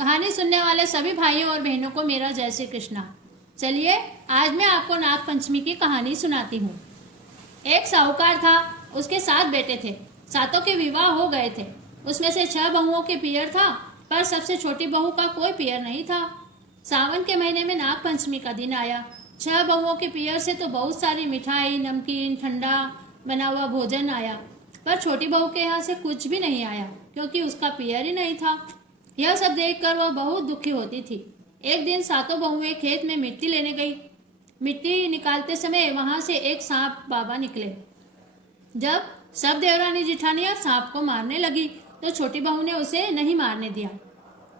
कहानी सुनने वाले सभी भाइयों और बहनों को मेरा जय श्री कृष्णा। चलिए आज मैं आपको नाग पंचमी की कहानी सुनाती हूँ। एक साहूकार था, उसके 7 बेटे थे। सातों के विवाह हो गए थे। उसमें से 6 बहुओं के पियर था, पर सबसे छोटी बहू का कोई पियर नहीं था। सावन के महीने में नाग पंचमी का दिन आया। 6 बहुओं के पियर से तो बहुत सारी मिठाई, नमकीन, ठंडा बना हुआ भोजन आया, पर छोटी बहू के यहाँ से कुछ भी नहीं आया, क्योंकि उसका पियर ही नहीं था। यह सब देखकर वह बहुत दुखी होती थी। एक दिन सातों बहुएं खेत में मिट्टी लेने गई। मिट्टी निकालते समय वहां से एक सांप बाबा निकले। जब सब देवरानी जिठानियां सांप को मारने लगी तो छोटी बहू ने उसे नहीं मारने दिया।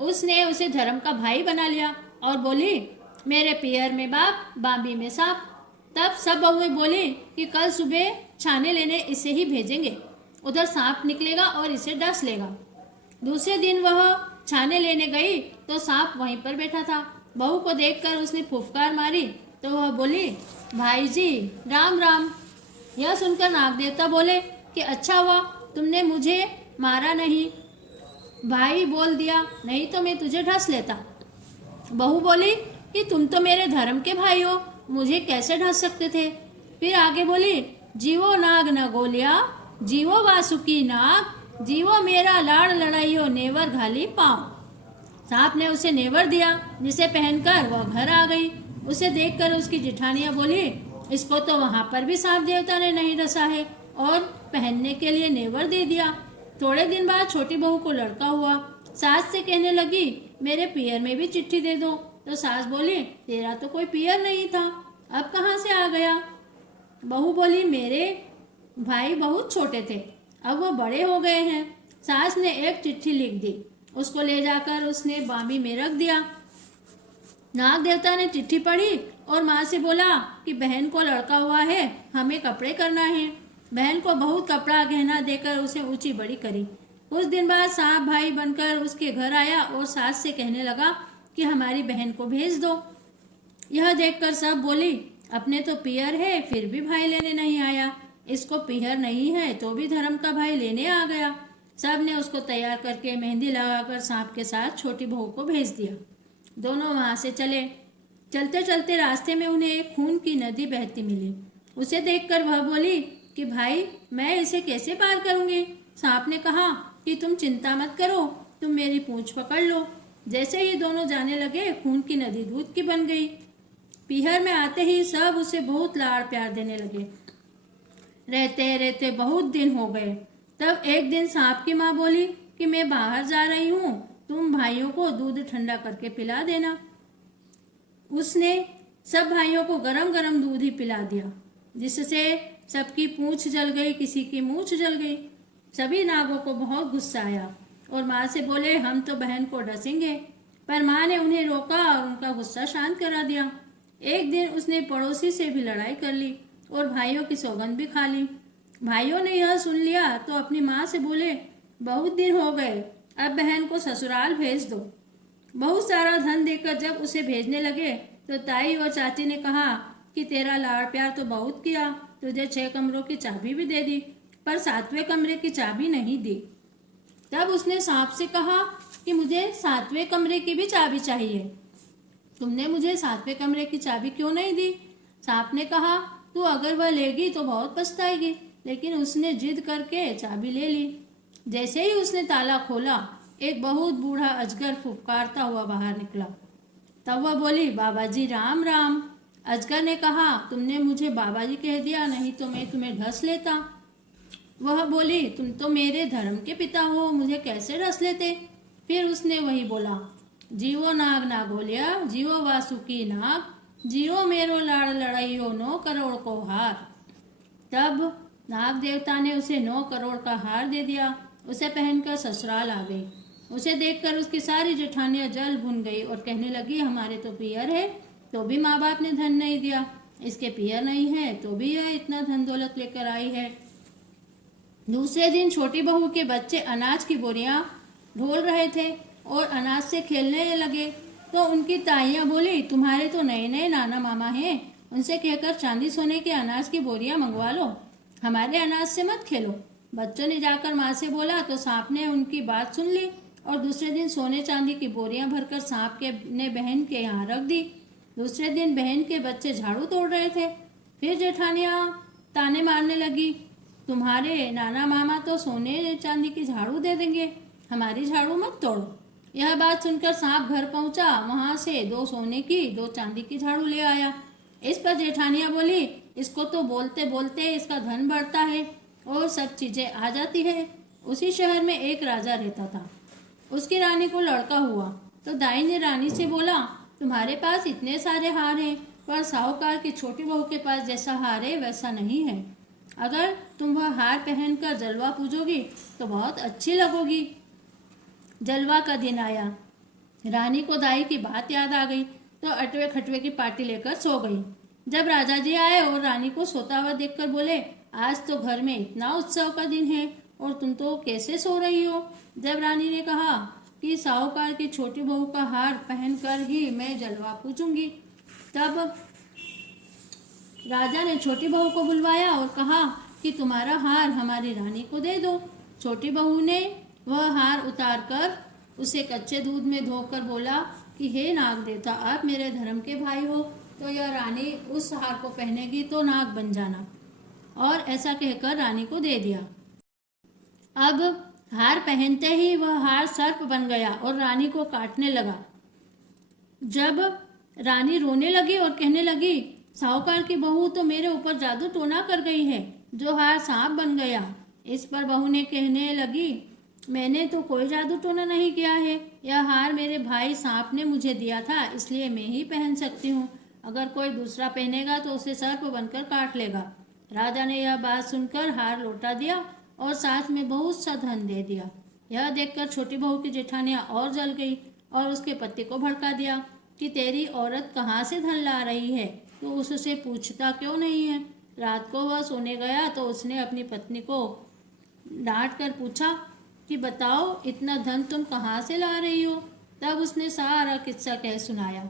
उसने उसे धर्म का भाई बना लिया और बोली, मेरे पियर में बाप, बाबी में सांप। तब सब बहुएं बोली कि कल सुबह छाने लेने इसे ही भेजेंगे, उधर सांप निकलेगा और इसे डस लेगा। दूसरे दिन वह छाने लेने गई तो सांप वहीं पर बैठा था। बहू को देखकर उसने फुफकार मारी तो वह बोली, भाई जी राम राम। यह सुनकर नाग देवता बोले कि अच्छा हुआ तुमने मुझे मारा नहीं, भाई बोल दिया, नहीं तो मैं तुझे ढस लेता। बहू बोली कि तुम तो मेरे धर्म के भाई हो, मुझे कैसे ढस सकते थे। फिर आगे बोली, जीवो नाग न गोलिया, जीवो वासुकी नाग, जीवो मेरा लाड़ लड़ाइयो नेवर घाली पाँव। सांप ने उसे नेवर दिया, जिसे पहनकर वह घर आ गई। उसे देखकर उसकी जिठानियां बोली, इसको तो वहां पर भी सांप देवता ने नहीं डसा है और पहनने के लिए नेवर दे दिया। थोड़े दिन बाद छोटी बहू को लड़का हुआ। सास से कहने लगी, मेरे पियर में भी चिट्ठी दे दो। तो सास बोली, तेरा तो कोई पियर नहीं था, अब कहाँ से आ गया। बहू बोली, मेरे भाई बहुत छोटे थे, अब वो बड़े हो गए हैं। सास ने एक चिट्ठी लिख दी, उसको ले जाकर उसने बामी में रख दिया। नाग देवता ने चिट्ठी पढ़ी और माँ से बोला कि बहन को लड़का हुआ है, हमें कपड़े करना है। बहन को बहुत कपड़ा गहना देकर उसे ऊंची बड़ी करी। कुछ दिन बाद सांप भाई बनकर उसके घर आया और सास से कहने लगा कि हमारी बहन को भेज दो। यह देखकर सब बोली, अपने तो पियर है फिर भी भाई लेने नहीं आया, इसको पियर नहीं है तो भी धर्म का भाई लेने आ गया। सब ने उसको तैयार करके मेहंदी लगाकर सांप के साथ छोटी बहू को भेज दिया। दोनों वहां से चले। चलते चलते रास्ते में उन्हें एक खून की नदी बहती मिली। उसे देखकर वह बोली कि भाई मैं इसे कैसे पार करूंगी। सांप ने कहा कि तुम चिंता मत करो, तुम मेरी पूंछ पकड़ लो। जैसे ही दोनों जाने लगे, खून की नदी दूध की बन गई। पीहर में आते ही सब उसे बहुत लाड़ प्यार देने लगे। रहते रहते बहुत दिन हो गए। तब एक दिन सांप की माँ बोली कि मैं बाहर जा रही हूँ, तुम भाइयों को दूध ठंडा करके पिला देना। उसने सब भाइयों को गरम गरम दूध ही पिला दिया, जिससे सबकी पूंछ जल गई, किसी की मूंछ जल गई। सभी नागों को बहुत गुस्सा आया और माँ से बोले, हम तो बहन को डसेंगे, पर माँ ने उन्हें रोका और उनका गुस्सा शांत करा दिया। एक दिन उसने पड़ोसी से भी लड़ाई कर ली और भाइयों की सौगंध भी खा ली। भाइयों ने यह सुन लिया तो अपनी माँ से बोले, बहुत दिन हो गए, अब बहन को ससुराल भेज दो। बहुत सारा धन देकर जब उसे भेजने लगे तो ताई और चाची ने कहा कि तेरा लाड़ प्यार तो बहुत किया, तुझे 6 कमरों की चाबी भी दे दी, पर 7वें कमरे की चाबी नहीं दी। तब उसने सांप से कहा कि मुझे 7वें कमरे की भी चाबी चाहिए, तुमने मुझे 7वें कमरे की चाबी क्यों नहीं दी। सांप ने कहा, तू अगर वह लेगी तो बहुत पछताएगी। लेकिन उसने जिद करके चाबी ले ली। जैसे ही उसने ताला खोला, एक बहुत बूढ़ा अजगर फुफकारता हुआ बाहर निकला। तब वह बोली, बाबा जी राम राम। अजगर ने कहा, तुमने मुझे बाबा जी कह दिया, नहीं तो मैं तुम्हें ढस लेता। वह बोली, तुम तो मेरे धर्म के पिता हो, मुझे कैसे ढस लेते। फिर उसने वही बोला, जीवो नाग ना गोलिया, जीवो वासुकी नाग, जियो मेरो लाड़ लड़ाइयो 9 करोड़ को हार। तब नाग देवता ने उसे 9 करोड़ का हार दे दिया। उसे पहनकर ससुराल आ गई। उसे देखकर उसकी सारी जेठानियां जल भुन गई और कहने लगी, हमारे तो पियर है तो भी माँ बाप ने धन नहीं दिया, इसके पियर नहीं है तो भी यह इतना धन दौलत लेकर आई है। दूसरे दिन छोटी बहू के बच्चे अनाज की बोरियां ढोल रहे थे और अनाज से खेलने लगे तो उनकी ताइयां बोली, तुम्हारे तो नए नए नाना मामा हैं, उनसे कहकर चांदी सोने के अनाज की बोरियां मंगवा लो, हमारे अनाज से मत खेलो। बच्चों ने जाकर माँ से बोला तो सांप ने उनकी बात सुन ली और दूसरे दिन सोने चांदी की बोरियां भरकर सांप के ने बहन के यहाँ रख दी। दूसरे दिन बहन के बच्चे झाड़ू तोड़ रहे थे। फिर जेठानियाँ ताने मारने लगी, तुम्हारे नाना मामा तो सोने चांदी की झाड़ू दे देंगे, हमारी झाड़ू मत तोड़ो। यह बात सुनकर सांप घर पहुंचा, वहां से 2 सोने की 2 चांदी की झाड़ू ले आया। इस पर जेठानियाँ बोली, इसको तो बोलते बोलते इसका धन बढ़ता है और सब चीजें आ जाती है। उसी शहर में एक राजा रहता था। उसकी रानी को लड़का हुआ तो दाई ने रानी से बोला, तुम्हारे पास इतने सारे हार हैं, पर साहूकार की छोटी बहू के पास जैसा हार है वैसा नहीं है। अगर तुम वह हार पहनकर जलवा पूजोगी तो बहुत अच्छी लगोगी। जलवा का दिन आया। रानी को दाई की बात याद आ गई तो अटवे खटवे की पार्टी लेकर सो गई। जब राजा जी आए और रानी को सोता हुआ देखकर बोले, आज तो घर में इतना उत्सव का दिन है और तुम तो कैसे सो रही हो। जब रानी ने कहा कि साहूकार की छोटी बहू का हार पहनकर ही मैं जलवा पूजूंगी, तब राजा ने छोटी बहू को बुलवाया और कहा कि तुम्हारा हार हमारी रानी को दे दो। छोटी बहू ने वह हार उतारकर उसे कच्चे दूध में धोकर बोला कि हे नाग देवता, आप मेरे धर्म के भाई हो तो यह रानी उस हार को पहनेगी तो नाग बन जाना। और ऐसा कहकर रानी को दे दिया। अब हार पहनते ही वह हार सर्प बन गया और रानी को काटने लगा। जब रानी रोने लगी और कहने लगी, साहूकार की बहू तो मेरे ऊपर जादू टोना कर गई है, जो हार सांप बन गया। इस पर बहू ने कहने लगी, मैंने तो कोई जादू टोना नहीं किया है, यह हार मेरे भाई सांप ने मुझे दिया था, इसलिए मैं ही पहन सकती हूँ। अगर कोई दूसरा पहनेगा तो उसे सर्प बनकर काट लेगा। राजा ने यह बात सुनकर हार लौटा दिया और साथ में बहुत सा धन दे दिया। यह देखकर छोटी बहू की जेठानियाँ और जल गई और उसके पति को भड़का दिया कि तेरी औरत कहाँ से धन ला रही है, तो उससे पूछता क्यों नहीं है। रात को वह सोने गया तो उसने अपनी पत्नी को डांट कर पूछा कि बताओ इतना धन तुम कहाँ से ला रही हो। तब उसने सारा किस्सा कह सुनाया।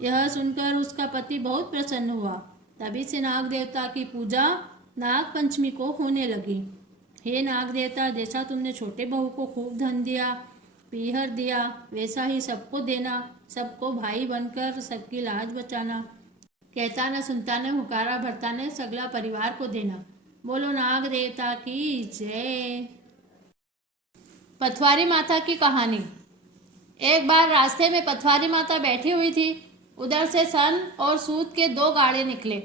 यह सुनकर उसका पति बहुत प्रसन्न हुआ। तभी से नाग देवता की पूजा नाग पंचमी को होने लगी। हे नाग देवता, जैसा तुमने छोटे बहू को खूब धन दिया, पीहर दिया, वैसा ही सबको देना, सबको भाई बनकर सबकी लाज बचाना। कहता न सुनता न हुकारा भरता न सगला परिवार को देना। बोलो नाग देवता की जय। पथवारी माता की कहानी। एक बार रास्ते में पथवारी माता बैठी हुई थी। उधर से सन और सूत के 2 गाड़े निकले।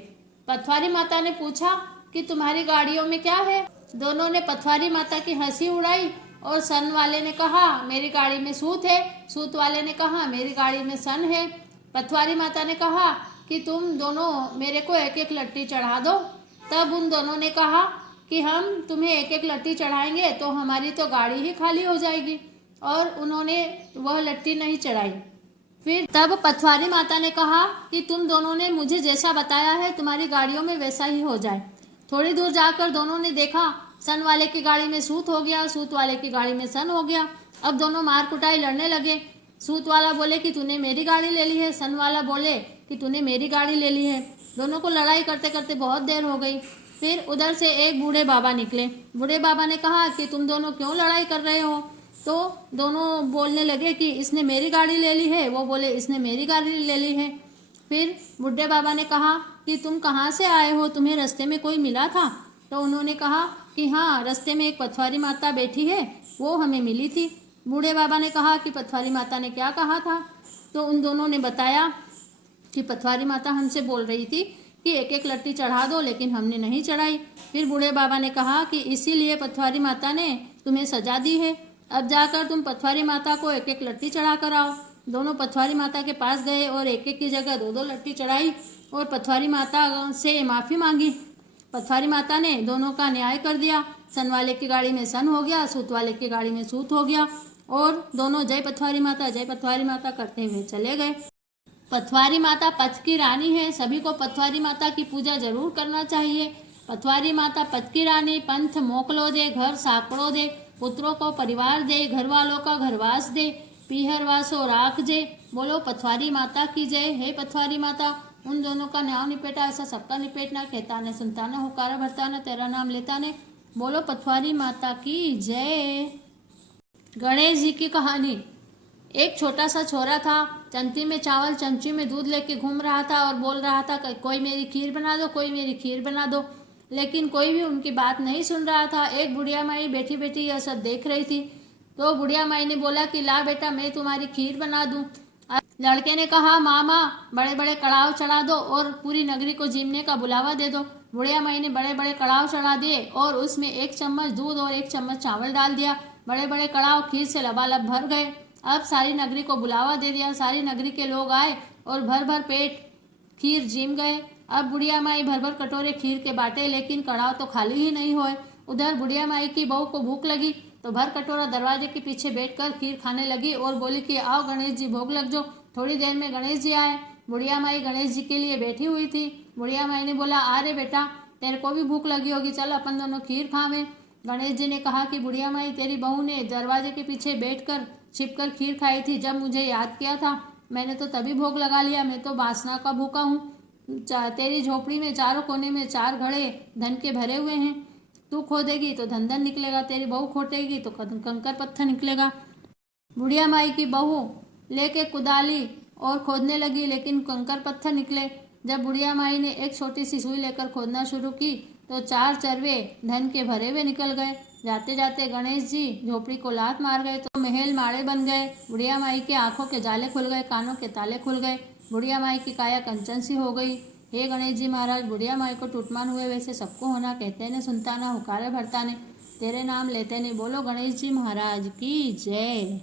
पथवारी माता ने पूछा कि तुम्हारी गाड़ियों में क्या है। दोनों ने पथवारी माता की हंसी उड़ाई और सन वाले ने कहा मेरी गाड़ी में सूत है, सूत वाले ने कहा मेरी गाड़ी में सन है। पथवारी माता ने कहा कि तुम दोनों मेरे को एक एक लट्टी चढ़ा दो। तब उन दोनों ने कहा कि हम तुम्हें एक एक लट्टी चढ़ाएंगे तो हमारी तो गाड़ी ही खाली हो जाएगी, और उन्होंने वह लट्टी नहीं चढ़ाई। फिर तब पथवारी माता ने कहा कि तुम दोनों ने मुझे जैसा बताया है तुम्हारी गाड़ियों में वैसा ही हो जाए। थोड़ी दूर जाकर दोनों ने देखा सन वाले की गाड़ी में सूत हो गया, सूत वाले की गाड़ी में सन हो गया। अब दोनों मार कुटाई लड़ने लगे। सूत वाला बोले कि तूने मेरी गाड़ी ले ली है, सन वाला बोले कि तूने मेरी गाड़ी ले ली है। दोनों को लड़ाई करते करते बहुत देर हो गई। फिर उधर से एक बूढ़े बाबा निकले। बूढ़े बाबा ने कहा कि तुम दोनों क्यों लड़ाई कर रहे हो। तो दोनों बोलने लगे कि इसने मेरी गाड़ी ले ली है, वो बोले इसने मेरी गाड़ी ले ली है। फिर बूढ़े बाबा ने कहा कि तुम कहाँ से आए हो, तुम्हें रास्ते में कोई मिला था। तो उन्होंने कहा कि हाँ, रास्ते में एक पथवारी माता बैठी है, वो हमें मिली थी। बूढ़े बाबा ने कहा कि पथवारी माता ने क्या कहा था। तो उन दोनों ने बताया कि पथवारी माता हमसे बोल रही थी कि एक एक लट्टी चढ़ा दो, लेकिन हमने नहीं चढ़ाई। फिर बूढ़े बाबा ने कहा कि इसीलिए पथवारी माता ने तुम्हें सजा दी है। अब जाकर तुम पथवारी माता को एक एक लट्टी चढ़ा कर आओ। दोनों पथवारी माता के पास गए और एक एक की जगह 2-2 लट्टी चढ़ाई और पथवारी माता से माफ़ी मांगी। पथवारी माता ने दोनों का न्याय कर दिया। सन वाले की गाड़ी में सन हो गया, सूत वाले की गाड़ी में सूत हो गया, और दोनों जय पथवारी माता करते हुए चले गए। पथवारी माता पथ की रानी है। सभी को पथवारी माता की पूजा जरूर करना चाहिए। पथवारी माता पथ की रानी, पंथ मोकलो दे, घर साकड़ो दे, पुत्रों को परिवार दे, घर वालों का घरवास दे, पीहर वासो राख दे। बोलो पथवारी माता की जय। हे पथवारी माता, उन दोनों का न्याय निपेटा, ऐसा सबका निपेटना। कहता ने सुनता ने हुकारा भरता ने तेरा नाम लेता ने। बोलो पथवारी माता की जय। गणेश जी की कहानी। एक छोटा सा छोरा था, चंती में चावल चमची में दूध लेके घूम रहा था और बोल रहा था कि कोई मेरी खीर बना दो, कोई मेरी खीर बना दो। लेकिन कोई भी उनकी बात नहीं सुन रहा था। एक बुढ़िया माई बैठी बैठी यह सब देख रही थी। तो बुढ़िया माई ने बोला कि ला बेटा, मैं तुम्हारी खीर बना दूं। लड़के ने कहा, मामा बड़े बड़े कड़ाव चढ़ा दो और पूरी नगरी को जीमने का बुलावा दे दो। बुढ़िया माई ने बड़े बड़े कड़ाव चढ़ा दिए और उसमें 1 चम्मच दूध और 1 चम्मच चावल डाल दिया। बड़े बड़े कड़ाव खीर से लबालब भर गए। अब सारी नगरी को बुलावा दे दिया। सारी नगरी के लोग आए और भर भर पेट खीर जीम गए। अब बुढ़िया माई भर भर कटोरे खीर के बाटे, लेकिन कड़ाव तो खाली ही नहीं हुए। उधर बुढ़िया माई की बहू को भूख लगी तो भर कटोरा दरवाजे के पीछे बैठकर खीर खाने लगी और बोली कि आओ गणेश जी, भोग लग जाओ। थोड़ी देर में गणेश जी आए। बुढ़िया माई गणेश जी के लिए बैठी हुई थी। बुढ़िया माई ने बोला, अरे बेटा, तेरे को भी भूख लगी होगी, चल अपन दोनों खीर खावें। गणेश जी ने कहा कि बुढ़िया माई, तेरी बहू ने दरवाजे के पीछे बैठकर छिपकर खीर खाई थी। जब मुझे याद किया था मैंने तो तभी भोग लगा लिया। मैं तो वासना का भूखा हूँ। तेरी झोपड़ी में चारों कोने में 4 घड़े धन के भरे हुए हैं। तू खोदेगी तो धन धन निकलेगा, तेरी बहू खोदेगी तो कंकर पत्थर निकलेगा। बुढ़िया माई की बहू लेके कुदाली और खोदने लगी, लेकिन कंकर पत्थर निकले। जब बुढ़िया माई ने एक छोटी सी सुई लेकर खोदना शुरू की तो 4 चरवे धन के भरे हुए निकल गए। जाते जाते गणेश जी झोपड़ी को लात मार गए तो महल माड़े बन गए। बुढ़िया माई के आंखों के जाले खुल गए, कानों के ताले खुल गए। बुढ़िया माई की काया कंचन सी हो गई। हे गणेश जी महाराज, बुढ़िया माई को टूटमान हुए वैसे सबको होना, कहते ने सुनता ना, हुकारे भरता ने, तेरे नाम लेते ने। बोलो गणेश जी महाराज की जय।